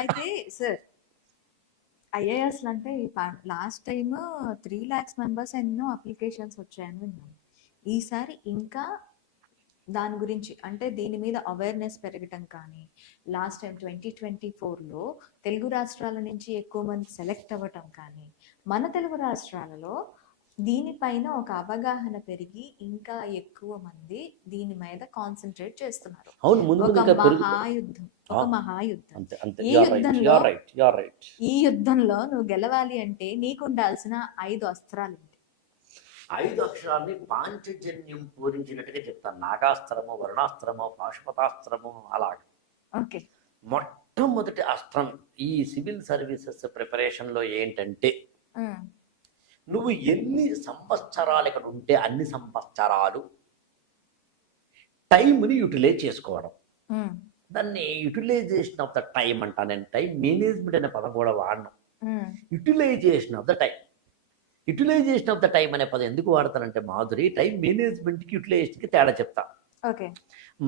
అయితే సార్ ఐఏఎస్లు అంటే లాస్ట్ టైమ్ 3 lakhs మెంబర్స్ ఎన్నో అప్లికేషన్స్ వచ్చాయని విన్నాను. ఈసారి ఇంకా దాని గురించి అంటే దీని మీద అవేర్నెస్ పెరగటం కానీ, లాస్ట్ టైం 2024లో తెలుగు రాష్ట్రాల నుంచి ఎక్కువ మంది సెలెక్ట్ అవ్వటం కానీ, మన తెలుగు రాష్ట్రాలలో దీనిపైన ఒక అవగాహన పెరిగి ఇంకా ఎక్కువ మంది దీని మీద కాన్సన్ట్రేట్ చేస్తున్నారు. అవును, ముందు ఒక ఇంకా మహాయుద్ధం, ఒక మహాయుద్ధం. అంతే అంతే. ఈ యుద్ధంలో ఈ యుద్ధంలో నువ్వు గెలవాలి అంటే నీకు ఉండాల్సిన 5 అస్త్రాలు ఏంటి? 5 అక్షరాల్ని పాంచజన్యం పూరించినట్టుగా చెప్తాను. నాగాస్త్రము, వరుణాస్త్రము, పాశుపతాస్త్రము అలాగే. ఓకే. మొట్టమొదటి అస్త్రం ఈ సివిల్ సర్వీసెస్ ప్రిపరేషన్లో ఏంటంటే, నువ్వు ఎన్ని సంవత్సరాలు ఇక్కడ ఉంటే అన్ని సంవత్సరాలు టైంని యూటిలైజ్ చేసుకోవడం. దాన్ని యూటిలైజేషన్ ఆఫ్ ద టైం అంటా. నేను టైం మేనేజ్మెంట్ అనే పదం కూడా వాడను. Utilisation of the time. Utilisation of the time అనే పదం ఎందుకు వాడతానంటే మాధురి, టైం మేనేజ్మెంట్కి యూటిలైజేషన్కి తేడా చెప్తా. ఓకే.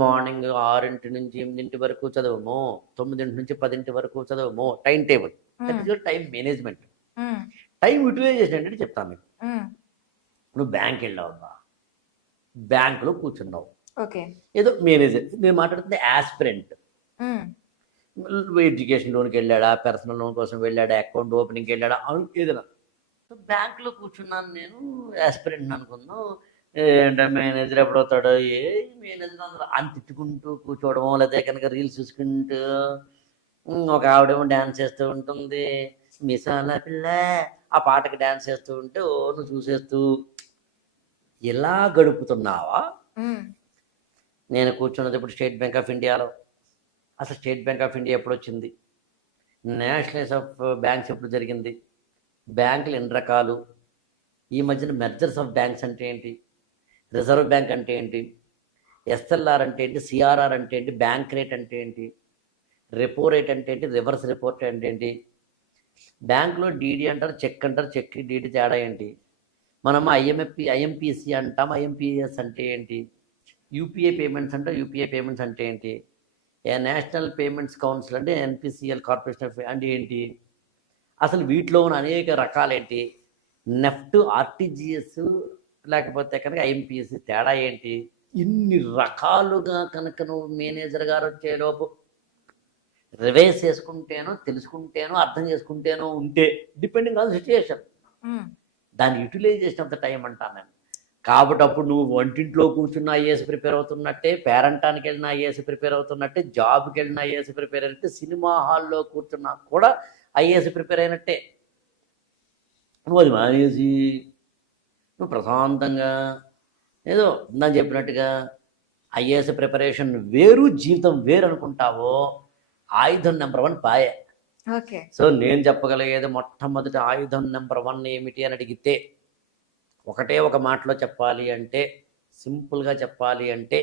మార్నింగ్ 6 నుంచి 8 వరకు చదవము, 9 నుంచి 10 వరకు చదవము, time table. Time management. Time utilization అంటే చెప్తాను మీకు. నువ్వు బ్యాంక్ వెళ్ళావు, బ్యాంకులో కూర్చున్నావు, ఏదో మేనేజర్. నేను మాట్లాడుతుంది యాస్పిరెంట్. ఎడ్యుకేషన్ లోన్కి వెళ్ళాడా, పర్సనల్ లోన్ కోసం వెళ్ళాడా, అకౌంట్ ఓపెనింగ్కి వెళ్ళాడా, ఏదైనా. సో బ్యాంకులో కూర్చున్నాను నేను, యాస్పిరెంట్ అనుకుందాం. ఏంటంటే మేనేజర్ ఎప్పుడవుతాడో, ఏ మేనేజర్ అందరూ అని తిట్టుకుంటూ కూర్చోవడమో, లేకపోతే కనుక రీల్స్ చూసుకుంటూ ఒక ఆవిడేమో డ్యాన్స్ చేస్తూ ఉంటుంది, మిసాల పిల్ల ఆ పాటకి డ్యాన్స్ చేస్తూ ఉంటే ఓ నువ్వు చూసేస్తూ ఇలా గడుపుతున్నావా? నేను కూర్చున్నది ఇప్పుడు స్టేట్ బ్యాంక్ ఆఫ్ ఇండియాలో. అసలు స్టేట్ బ్యాంక్ ఆఫ్ ఇండియా ఎప్పుడు వచ్చింది? నేషనలైజ్ ఆఫ్ బ్యాంక్స్ ఎప్పుడు జరిగింది? బ్యాంకులు ఎన్ని రకాలు? ఈ మధ్యన మెర్జర్స్ ఆఫ్ బ్యాంక్స్ అంటే ఏంటి? రిజర్వ్ బ్యాంక్ అంటే ఏంటి? ఎస్ఎల్ఆర్ అంటే ఏంటి? సిఆర్ఆర్ అంటే ఏంటి? బ్యాంక్ రేట్ అంటే ఏంటి? రెపో రేట్ అంటే ఏంటి? రివర్స్ రిపోర్ట్ అంటే ఏంటి? బ్యాంకులో డీడీ అంటారు, చెక్ అంటారు, చెక్ డీడీ తేడా ఏంటి? మనం ఐఎంపిసి అంటాం, ఐఎంపిఎస్ అంటే ఏంటి? యూపీఐ పేమెంట్స్ అంటే యూపీఐ పేమెంట్స్ అంటే ఏంటి? నేషనల్ పేమెంట్స్ కౌన్సిల్ అంటే ఎన్పిసిఎల్ కార్పొరేషన్ అంటే ఏంటి? అసలు వీటిలో ఉన్న అనేక రకాలేంటి? నెఫ్ట్, ఆర్టీజీఎస్ లేకపోతే కనుక ఐఎంపిఎస్ తేడా ఏంటి? ఇన్ని రకాలుగా కనుక నువ్వు మేనేజర్ గారు వచ్చేలోపు రివైజ్ చేసుకుంటేనో, తెలుసుకుంటేనో, అర్థం చేసుకుంటేనో ఉంటే, డిపెండింగ్ ఆన్ సిచ్యుయేషన్, దాని యూటిలైజేషన్ ఆఫ్ ద టైం అంటాను నేను. కాబట్టి అప్పుడు నువ్వు వంటింట్లో కూర్చున్న ఐఏఎస్ ప్రిపేర్ అవుతున్నట్టే, పేరెంటానికి వెళ్ళిన ఐఏఎస్ ప్రిపేర్ అవుతున్నట్టే, జాబ్కి వెళ్ళిన ఐఏఎస్ ప్రిపేర్ అయినట్టే, సినిమా హాల్లో కూర్చున్నా కూడా ఐఏఎస్ ప్రిపేర్ అయినట్టే. నువ్వు అది మానేసి నువ్వు ప్రశాంతంగా ఏదో నేను చెప్పినట్టుగా ఐఏఎస్ ప్రిపరేషన్ వేరు, జీవితం వేరు అనుకుంటావో, ఆయుధం నెంబర్ 1 పాయే. సో నేను చెప్పగలిగేది మొట్టమొదటి ఆయుధం నెంబర్ 1 ఏమిటి అని అడిగితే, ఒకటే ఒక మాటలో చెప్పాలి అంటే, సింపుల్గా చెప్పాలి అంటే,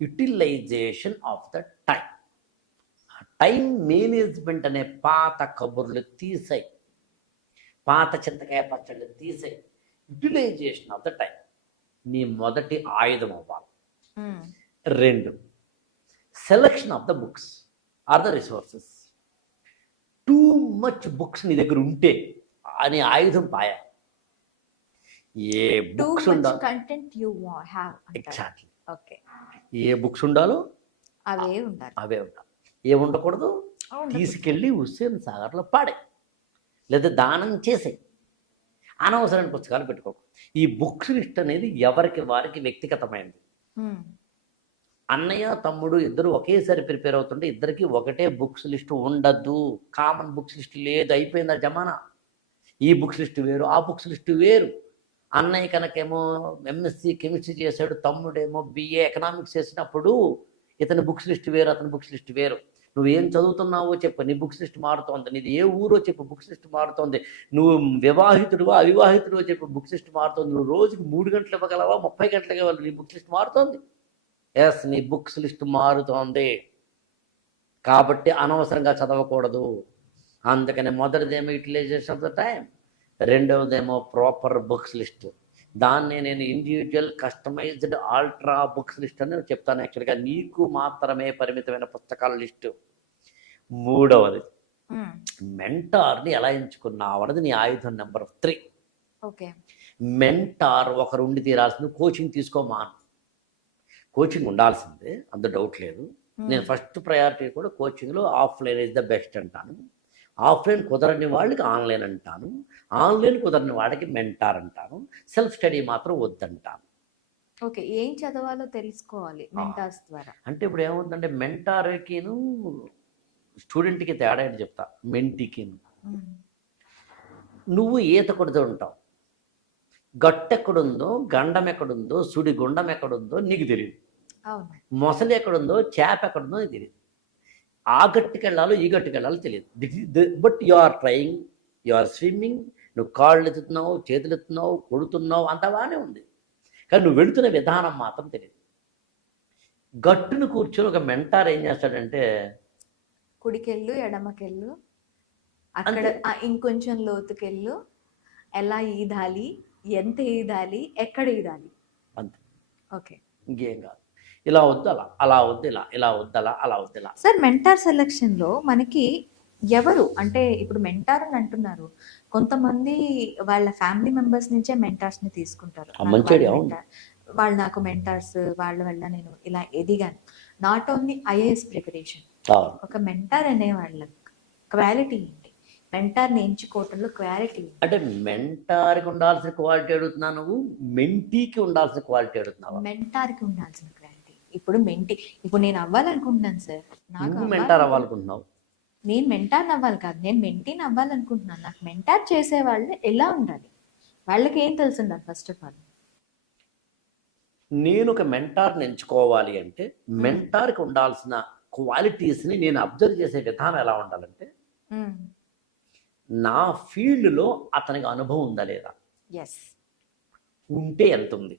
utilisation of the time. Time management అనే పాత కబుర్లు తీసాయి, పాత చింతకాయ పచ్చళ్ళు తీసాయి. యూటిలైజేషన్ ఆఫ్ ద టైం నీ మొదటి ఆయుధం అవ్వాలి. 2, selection of the books or the resources. Too much books నీ దగ్గర ఉంటే అనే ఆయుధం పాయ. ఏ బుక్స్ ఉండాలి, ఎగ్జాక్ట్లీ ఏ బుక్స్ ఉండాలో అవే ఉండాలి. ఏ ఉండకూడదు, తీసుకెళ్ళి హుస్సేన్ సాగర్లో పాడే, లేదా దానం చేసే. అనవసరమైన పుస్తకాలు పెట్టుకో. ఈ బుక్స్ లిస్ట్ అనేది ఎవరికి వారికి వ్యక్తిగతమైనది. అన్నయ్య తమ్ముడు ఇద్దరు ఒకేసారి ప్రిపేర్ అవుతుంటే ఇద్దరికి ఒకటే బుక్స్ లిస్ట్ ఉండద్దు. కామన్ బుక్స్ లిస్ట్ లేదు, అయిపోయింది ఆ జమానా. ఈ బుక్స్ లిస్ట్ వేరు, ఆ బుక్స్ లిస్ట్ వేరు. అన్నయ్య కనుకేమో ఎంఎస్సి కెమిస్ట్రీ చేశాడు, తమ్ముడేమో బిఏ ఎకనామిక్స్ చేసినప్పుడు ఇతని బుక్స్ లిస్ట్ వేరు, అతని బుక్స్ లిస్ట్ వేరు. నువ్వేం చదువుతున్నావో చెప్పు, నీ బుక్స్ లిస్ట్ మారుతోంది. నీది ఏ ఊరో చెప్పు, బుక్స్ లిస్ట్ మారుతోంది. నువ్వు వివాహితుడువో అవివాహితుడో చెప్పు, బుక్స్ లిస్ట్ మారుతోంది. నువ్వు రోజుకి 3 గంటలు ఇవ్వగలవా, 30 గంటలు ఇవ్వాలి, నీ బుక్స్ లిస్ట్ మారుతోంది. ఎస్, నీ బుక్స్ లిస్ట్ మారుతోంది. కాబట్టి అనవసరంగా చదవకూడదు. అందుకని మొదటిదేమో యూటిలైజేషన్ ఆఫ్ ద టైం, రెండవదేమో ప్రాపర్ బుక్స్ లిస్ట్. దాన్ని నేను individual customized ultra books list అని చెప్తాను. యాక్చువల్గా నీకు మాత్రమే పరిమితమైన పుస్తకాల లిస్టు. మూడవది మ్మ్. మెంటార్ని ఎలా ఎంచుకున్నావు అన్నది నీ ఆయుధం నెంబర్ 3. ఓకే. మెంటార్ ఒకరు ఉండి తీరాల్సింది. కోచింగ్ తీసుకోమా, కోచింగ్ ఉండాల్సిందే, అంత డౌట్ లేదు. నేను ఫస్ట్ ప్రయారిటీ కూడా కోచింగ్లో ఆఫ్లైన్ ఇస్ ద బెస్ట్ అంటాను. ఆఫ్లైన్ కుదరని వాళ్ళకి ఆన్లైన్ అంటాను. ఆన్లైన్ కుదరని వాళ్ళకి మెంటార్ అంటాను. సెల్ఫ్ స్టడీ మాత్రం వద్దంటాను. ఓకే. ఏం చదవాలో తెలుసుకోవాలి మెంటార్స్ ద్వారా. అంటే ఇప్పుడు ఏమవుతుందంటే మెంటార్కిను స్టూడెంట్కి తేడా అని చెప్తా. మెంటీకిను మ్మ్. నువ్వు ఈత కొడుతూ ఉంటావు, గట్టు ఎక్కడుందో, గండం ఎక్కడుందో, సుడి గుండం ఎక్కడుందో నీకు తెలియదు. అవును. మొసలి ఎక్కడుందో, చేప ఎక్కడుందో నీకు తెలియదు. ఆ గట్టుకి వెళ్ళాలో ఈ గట్టుకి వెళ్ళాలో తెలియదు. But you are trying, you are swimming. నువ్వు కాళ్ళు ఎత్తుతున్నావు, చేతులు ఎత్తున్నావు, కొడుతున్నావు, అంత బాగానే ఉంది. కానీ నువ్వు వెళుతున్న విధానం మాత్రం తెలియదు. గట్టును కూర్చొని ఒక మెంటార్ ఏం చేస్తాడంటే, కుడికెళ్ళు, ఎడమకెళ్ళు, అక్కడ ఇంకొంచెం లోతుకెళ్ళు, ఎలా ఈదాలి, ఎంత ఈదాలి, ఎక్కడ ఈదాలి, అంతే, ఓకే. ఇంకేం కాదు. ఇలా వద్దు అలా, అలా వద్దు ఇలా, ఇలా వద్దు అలా, అలా వద్దు ఇలా. సార్, మెంటార్ సెలెక్షన్ లో మనకి ఎవరు అంటే ఇప్పుడు మెంటార్ అని అంటున్నారు, కొంతమంది వాళ్ళ ఫ్యామిలీ మెంబర్స్ నుంచే మెంటార్స్ ని తీసుకుంటారు. వాళ్ళు నాకు మెంటార్స్, వాళ్ళ వల్ల నేను ఇలా ఎదిగాను. నాట్ ఓన్లీ ఐఏఎస్ ప్రిపరేషన్, ఒక మెంటార్ అనే వాళ్ళ క్వాలిటీ ఏంటి, మెంటార్ని ఎంచుకోవటంలో క్వాలిటీ ఏంటి? అంటే మెంటార్కి ఉండాల్సిన క్వాలిటీ అడుగుతున్నావు నువ్వు, మెంటీకి ఉండాల్సిన క్వాలిటీ అడుగుతున్నావు? మెంటార్కి ఉండాల్సిన క్వాలిటీ. ఇప్పుడు నేను అవ్వాలనుకుంటున్నాను సార్, నువ్వు మెంటార్ అవ్వాలనుకుంటున్నావు. నేను మెంటార్ అవ్వాలి కాదు, నేను మెంటీని అవ్వాలనుకుంటున్నాను. నాకు మెంటార్ చేసే వాళ్ళు ఎలా ఉండాలి, వాళ్ళకి ఏం తెలిసి ఉండాలి ఫస్ట్ ఆఫ్ ఆల్? నేను ఒక మెంటార్ని ఎంచుకోవాలి అంటే మెంటార్కి ఉండాల్సిన క్వాలిటీస్ని నేను అబ్జర్వ్ చేసే విధానం ఎలా ఉండాలంటే, నా ఫీల్డ్లో అతనికి అనుభవం ఉందా లేదా, ఎస్, ఉంటే ఎంత ఉంది.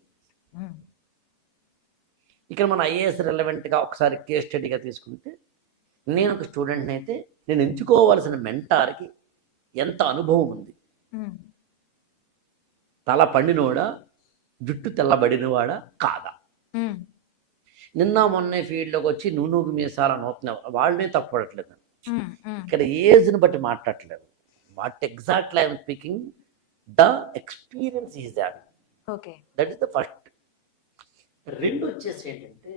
ఇక్కడ మన ఐఏఎస్ రిలవెంట్గా ఒకసారి కేస్ స్టడీగా తీసుకుంటే, నేను ఒక స్టూడెంట్ని అయితే నేను ఎంచుకోవాల్సిన మెంటార్కి ఎంత అనుభవం ఉంది, తల పండినోడా, జుట్టు తెల్లబడినవాడా కాదా. నిన్న మొన్న ఫీల్డ్లోకి వచ్చి నువ్వు మీసాల నూతన వాళ్ళనే తప్పడట్లేదు. ఇక్కడ ఏజ్ని బట్టి మాట్లాడట్లేదు. What exactly I'm speaking, the experience is that. Okay, that is the first. రెండు వచ్చేసి ఏంటంటే,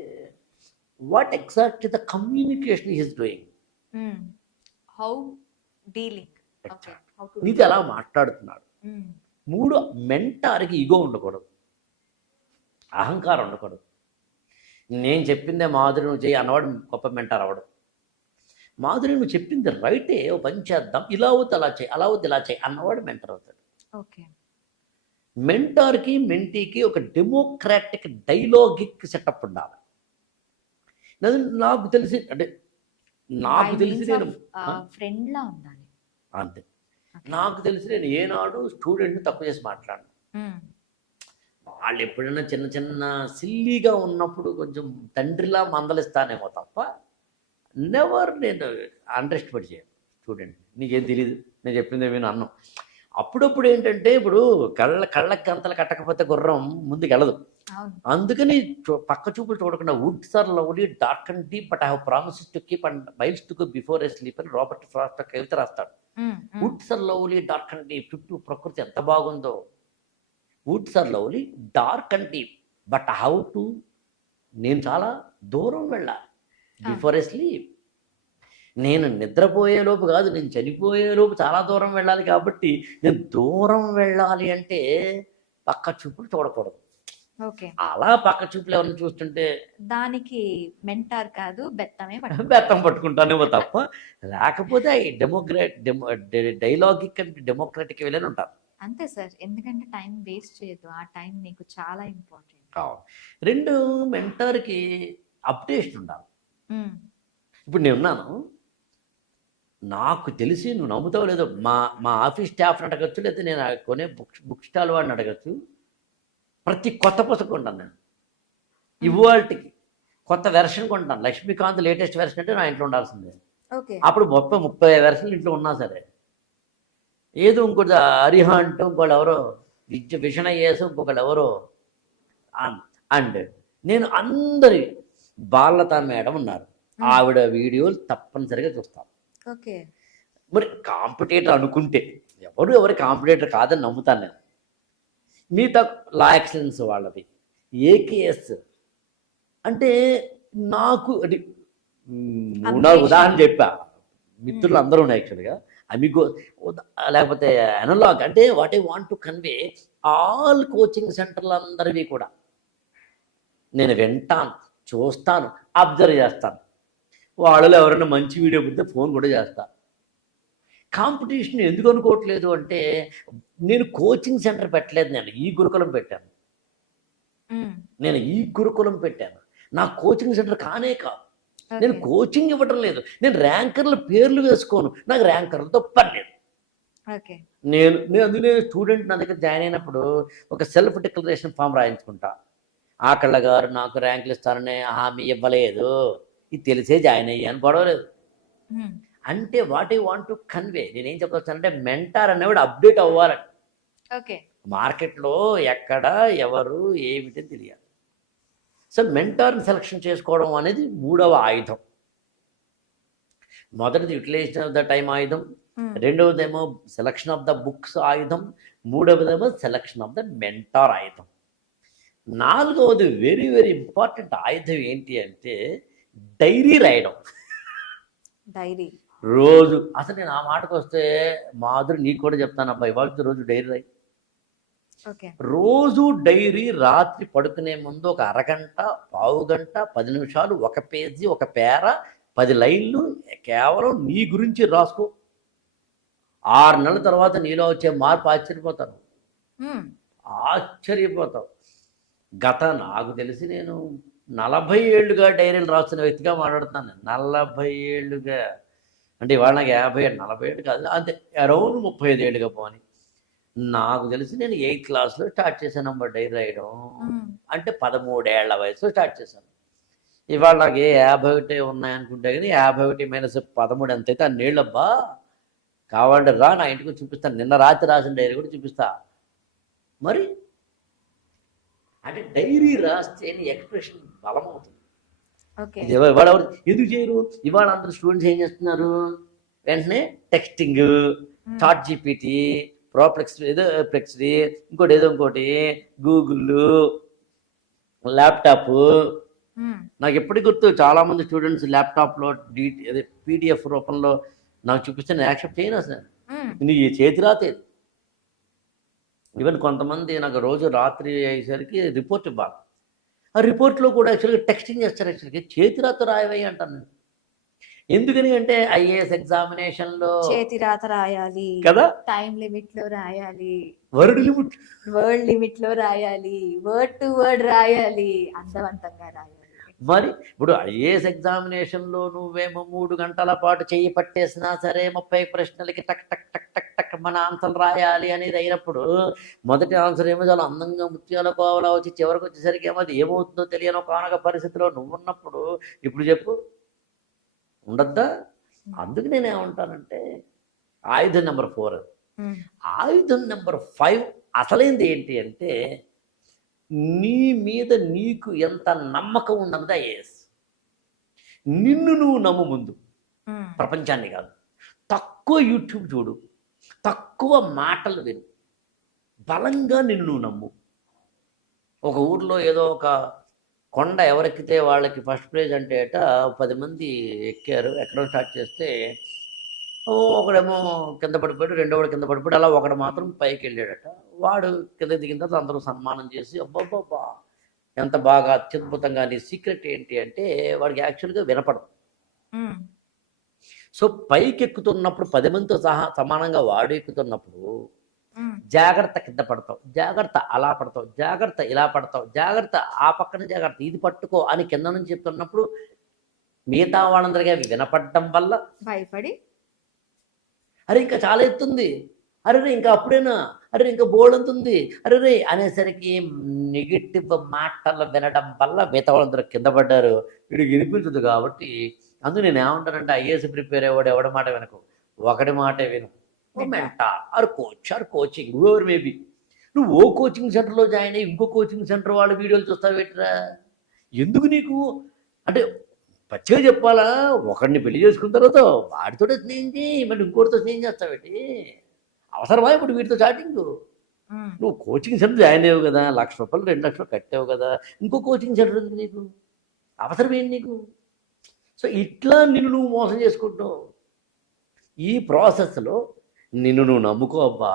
what exactly the communication is doing, how dealing, నీతో ఎలా మాట్లాడుతున్నాడు. మూడు, మెంటార్కి ఈగో ఉండకూడదు, అహంకారం ఉండకూడదు. నేను చెప్పిందే మాధురి నువ్వు చేయి అన్నవాడు గొప్ప మెంటార్ అవ్వడు. మాధురి నువ్వు చెప్పింది రైటే, ఓ పని చేద్దాం, ఇలా వద్దు అలా చేయి, అలా వద్దు ఇలా చేయి అన్నవాడు మెంటర్ అవుతాడు. ఓకే. మెంటార్కి మెంటీకి ఒక డెమోక్రాటిక్ డైలాగిక్ సెటప్ ఉండాలి. నాకు తెలిసి అంటే నేను ఫ్రెండ్ లా ఉండాలి అంతే. నాకు తెలిసి నేను ఏనాడు స్టూడెంట్ని తక్కువ చేసి మాట్లాడను. వాళ్ళు ఎప్పుడైనా చిన్న చిన్న సిల్లీగా ఉన్నప్పుడు కొంచెం తండ్రిలా మందలిస్తానేమో తప్ప, నెవర్ నేను అండర్ ఎస్టిమేట్ చేయను స్టూడెంట్. నీకేం తెలియదు, నేను చెప్పింది విను అన్నం. అప్పుడప్పుడు ఏంటంటే, ఇప్పుడు కళ్ళకి గంతలు కట్టకపోతే గుర్రం ముందుకు వెళ్ళదు. అందుకని పక్క చూపులు చూడకుండా, woods are lovely dark and deep but I have promises to keep and miles to go before I sleep అని రాబర్ట్ ఫ్రాస్ట్ కవిత రాస్తాడు. Woods are lovely dark and deep, చుట్టూ ప్రకృతి ఎంత బాగుందో. Woods are lovely dark and deep but how to, నేను చాలా దూరం వెళ్ళాలి బిఫోర్ ఏ స్లీప్. నేను నిద్రపోయేలోపు కాదు, నేను చనిపోయేలోపు చాలా దూరం వెళ్ళాలి. కాబట్టి నేను దూరం వెళ్ళాలి అంటే పక్క చూపులు చూడకూడదు. ఓకే, అలా పక్క చూపులు ఎవరిని చూస్తుంటే దానికి మెంటార్ కాదు, బెత్తం పట్టుకుంటానేమో తప్ప, లేకపోతే డైలాగిక్ అండ్ డెమోక్రాటిక్ వెళ్ళని ఉంటారు. అంతే సార్, ఎందుకంటే టైం వేస్ట్ చేయదు, ఆ టైం నీకు చాలా ఇంపార్టెంట్. రెండు, మెంటార్కి అప్డేషన్ ఉండాలి. ఇప్పుడు నేను ఉన్నాను, నాకు తెలిసి, నువ్వు నమ్ముతావు లేదో, మా ఆఫీస్ స్టాఫ్ని అడగచ్చు, లేదా నేను కొనే బుక్ స్టాల్ వాడిని అడగచ్చు. ప్రతి కొత్త పుస్తకం కొంటాను నేను. ఇవాళకి కొత్త వెర్షన్ కొంటాను. లక్ష్మీకాంత్ లేటెస్ట్ వెర్షన్ అంటే నా ఇంట్లో ఉండాల్సిందే. అప్పుడు 30 వెర్షన్లు ఇంట్లో ఉన్నా సరే, ఏదో ఇంకోటి హరిహ అంటూ ఇంకోళ్ళు ఎవరో విషణ చేసి ఇంకొకళ్ళు ఎవరో, అండ్ నేను అందరి బాలలత మేడం ఉన్నారు, ఆవిడ వీడియోలు తప్పనిసరిగా చూస్తాను. ఓకే. మరి కాంపిటేటర్ అనుకుంటే ఎవరి కాంపిటేటర్ కాదని నమ్ముతాను నేను. మిగతా లా ఎక్సలెన్స్ వాళ్ళది ఏకేఎస్ అంటే నాకు అది నా ఉదాహరణ చెప్పా. మిత్రులు అందరూ ఉన్నాయి యాక్చువల్గా అమిగో లేకపోతే అనలాగ్ అంటే what I want to convey all coaching సెంటర్లు అందరివి కూడా నేను వింటాను, చూస్తాను, అబ్జర్వ్ చేస్తాను. వాళ్ళలో ఎవరైనా మంచి వీడియో పెడితే ఫోన్ కూడా చేస్తాను. కాంపిటీషన్ ఎందుకు అనుకోవట్లేదు అంటే నేను కోచింగ్ సెంటర్ పెట్టలేదు, నేను ఈ గురుకులం పెట్టాను. నేను ఈ గురుకులం పెట్టాను, నా కోచింగ్ సెంటర్ కానే కాదు. నేను కోచింగ్ ఇవ్వటం లేదు, నేను ర్యాంకర్ల పేర్లు వేసుకోను, నాకు ర్యాంకర్లతో పని లేదు. నేను అందుకే స్టూడెంట్ నా దగ్గర జాయిన్ అయినప్పుడు ఒక సెల్ఫ్ డిక్లరేషన్ ఫామ్ రాయించుకుంటా. ఆకళ్ళ గారు నాకు ర్యాంకులు ఇస్తారనే హామీ ఇవ్వలేదు, ఇది తెలిసే జాయిన్ అయ్యాను, గొడవలేదు. అంటే what I want to convey నేనేం చెప్పొచ్చానంటే మెంటార్ అనేవాడు అప్డేట్ అవ్వాలని. మార్కెట్లో ఎక్కడ ఎవరు ఏమిటి తెలియాలి. సో మెంటార్ని సెలక్షన్ చేసుకోవడం అనేది మూడవ ఆయుధం. మొదటిది యూటిలైజేషన్ ఆఫ్ ద టైం ఆయుధం, రెండవదేమో సెలక్షన్ ఆఫ్ ద బుక్స్ ఆయుధం, మూడవదేమో సెలక్షన్ ఆఫ్ ద మెంటార్ ఆయుధం. నాలుగవది వెరీ వెరీ ఇంపార్టెంట్ ఆయుధం ఏంటి అంటే డైరీ రాయడం. డైరీ రోజు అసలు నేను ఆ మాటకు వస్తే మాధురి నీకు కూడా చెప్తాను అబ్బా, ఇవాళ రోజు డైరీ రాయి. రోజు డైరీ రాత్రి పడుకునే ముందు ఒక అరగంట, పావు గంట, 10 నిమిషాలు, ఒక పేజీ, ఒక పేర, 10 లైన్లు కేవలం నీ గురించి రాసుకో. 6 నెలల తర్వాత నీలో వచ్చే మార్పు ఆశ్చర్యపోతాను, ఆశ్చర్యపోతావు. నాకు తెలిసి నేను 40 ఏళ్ళుగా డైరీలు రాస్తున్న వ్యక్తిగా మాట్లాడుతున్నాను. 40 ఏళ్ళుగా అంటే ఇవాళ నాకు 50 ఏళ్ళు, 40 ఏళ్ళు కాదు, అంతే అరౌండ్ 35 ఏళ్ళుగా పోని. నాకు తెలిసి నేను 8th క్లాస్లో స్టార్ట్ చేశాను అమ్మ డైరీ రాయడం. అంటే 13 ఏళ్ల వయసులో స్టార్ట్ చేశాను. ఇవాళ నాకు 51 ఉన్నాయనుకుంటే కానీ 51 - 13 ఎంత అయితే అన్నేళ్ళబ్బా. కావాలంటే రా, నా ఇంటికి చూపిస్తాను, నిన్న రాత్రి రాసిన డైరీ కూడా చూపిస్తా. మరి అంటే డైరీ రాస్తే ఎక్స్ప్రెషన్ బలమవుతుంది. ఇవాళ ఎందుకు చేయరు? ఇవాళ అందరూ స్టూడెంట్స్ ఏం చేస్తున్నారు, వెంటనే టెక్స్టింగ్, చాట్ జీపీటీ, ప్రోప్లెక్స్ ఏదో ప్లెక్స్ది, ఇంకోటి గూగుల్, ల్యాప్టాప్. నాకు ఎప్పటికి గుర్తు, చాలామంది స్టూడెంట్స్ ల్యాప్టాప్లో పీడిఎఫ్ రూపంలో నాకు చూపిస్తే నేను యాక్సెప్ట్ చేయను. అసలు నీ చేతి రాతేది. ఈవెన్ కొంతమంది నాకు రోజు రాత్రి అయ్యేసరికి రిపోర్ట్ ఇవ్వాలి, ఆ రిపోర్ట్లో కూడా యాక్చువల్గా టెక్స్టింగ్ చేస్తారు. యాక్చువల్గా చేతి రాత రాయవై అంటాను. ఎందుకని అంటే ఐఏఎస్ ఎగ్జామినేషన్లో చేతి రాత రాయాలి కదా, టైం లిమిట్ లో రాయాలి, వర్డ్ లిమిట్ లో రాయాలి, వర్డ్ టు వర్డ్ రాయాలి, అర్థవంతంగా రాయాలి. మరి ఇప్పుడు ఐఏఎస్ ఎగ్జామినేషన్లో నువ్వేమో 3 గంటల పాటు చెయ్యి పట్టేసినా సరే 30 ప్రశ్నలకి టక్ టక్ టక్ టక్ టక్ మన ఆన్సర్ రాయాలి అనేది అయినప్పుడు మొదటి ఆన్సర్ ఏమో చాలా అందంగా ముత్యాల కోవలా వచ్చి చివరికి వచ్చేసరికి ఏమో అది ఏమవుతుందో తెలియని ఒక పరిస్థితిలో నువ్వు ఉన్నప్పుడు ఇప్పుడు చెప్పు, ఉండద్దా? అందుకు నేనేమంటానంటే ఆయుధం నెంబర్ 4. ఆయుధం నెంబర్ 5 అసలైంది ఏంటి అంటే నీ మీద నీకు ఎంత నమ్మకం ఉన్నది ఐఏఎస్. నిన్ను నువ్వు నమ్ము ముందు, ప్రపంచాన్ని కాదు. తక్కువ యూట్యూబ్ చూడు, తక్కువ మాటలు విను, బలంగా నిన్ను నువ్వు నమ్ము. ఒక ఊర్లో ఏదో ఒక కొండ ఎవరెక్కితే వాళ్ళకి ఫస్ట్ ప్రైజ్ అంటే 10 మంది ఎక్కారు. ఎక్కడో స్టార్ట్ చేస్తే ఒకడేమో కింద పడిపోయాడు, రెండోవాడు కింద పడిపోయాడు, అలా ఒకడు మాత్రం పైకి వెళ్ళాడట. వాడు కింద దిగిన తర్వాత అందరూ సన్మానం చేసి అబ్బాబ్బా ఎంత బాగా అత్యద్భుతంగా, నీ సీక్రెట్ ఏంటి అంటే వాడికి యాక్చువల్గా వినపడదు. సో పైకి ఎక్కుతున్నప్పుడు 10 మందితో సమానంగా వాడు ఎక్కుతున్నప్పుడు జాగ్రత్త కింద పడతావు, జాగ్రత్త అలా పడతావు, జాగ్రత్త ఇలా పడతావు, జాగ్రత్త ఆ పక్కన జాగ్రత్త ఇది పట్టుకో అని కింద నుంచి చెప్తున్నప్పుడు మిగతా వాళ్ళందరికీ అవి వినపడటం వల్ల భయపడి అరే ఇంకా చాలా ఎత్తుంది, అరే ఇంకా అప్పుడేనా, అరే ఇంకా బోర్డంతుంది, అరే రే అనేసరికి నెగిటివ్ మాటలు వినడం వల్ల మిగతా వాళ్ళందరూ కింద పడ్డారు. వీడికి వినిపించదు కాబట్టి అందుకు నేను ఏమంటానంటే ఐఏఎస్ ప్రిపేర్ అయ్యేవాడు ఎవడి మాట వినకు, ఒకటి మాటే విను. Mentor or coach or coaching whoever maybe. నువ్వు ఓ కోచింగ్ సెంటర్లో జాయిన్ అయ్యి ఇంకో కోచింగ్ సెంటర్ వాళ్ళ వీడియోలు చూస్తావు పెట్టరా? ఎందుకు నీకు అంటే పచ్చిగా చెప్పాలా, ఒకడిని పెళ్లి చేసుకున్న తర్వాత వాడితోటే స్నేహం చేయి, మళ్ళీ ఇంకోటితో స్నేహం చేస్తావేటి? అవసరమా ఇప్పుడు వీటితో చాటింగు? ఉమ్, నువ్వు కోచింగ్ సెంటర్ జాయిన్ అయ్యావు కదా, రూ. 1,00,000 2,00,000 కట్టావు కదా, ఇంకో కోచింగ్ సెంటర్ ఉంది నీకు, అవసరం ఏంటి నీకు? సో ఇట్లా నిన్ను నువ్వు మోసం చేసుకుంటున్నావు. ఈ ప్రాసెస్లో నిన్ను నువ్వు నమ్ముకో అబ్బా.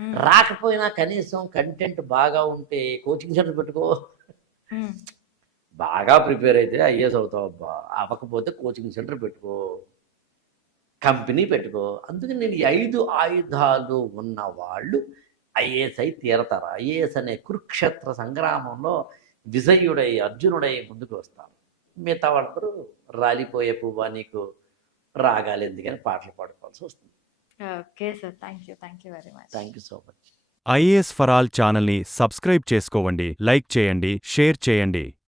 ఉమ్, రాకపోయినా కనీసం కంటెంట్ బాగా ఉంటే కోచింగ్ సెంటర్ పెట్టుకో. ఉమ్. బాగా ప్రిపేర్ అయితే ఐఏఎస్ అవుతావు అబ్బా. అవ్వకపోతే కోచింగ్ సెంటర్ పెట్టుకో, కంపెనీ పెట్టుకో. అందుకని నేను ఈ 5 ఆయుధాలు ఉన్న వాళ్ళు ఐఏఎస్ అయి తీరతారు. ఐఏఎస్ అనే కురుక్షేత్ర సంగ్రామంలో విజయుడై అర్జునుడై ముందుకు వస్తాను. మిగతా వాళ్ళందరూ రాలిపోయే పువ్వా నీకు రాగాలు ఎందుకని పాటలు పాడుకోవాల్సి వస్తుంది. Okay sir, thank you very much. Thank you so much. IAS for all ఛానల్ని సబ్స్క్రైబ్ చేసుకోండి, లైక్ చేయండి, షేర్ చేయండి.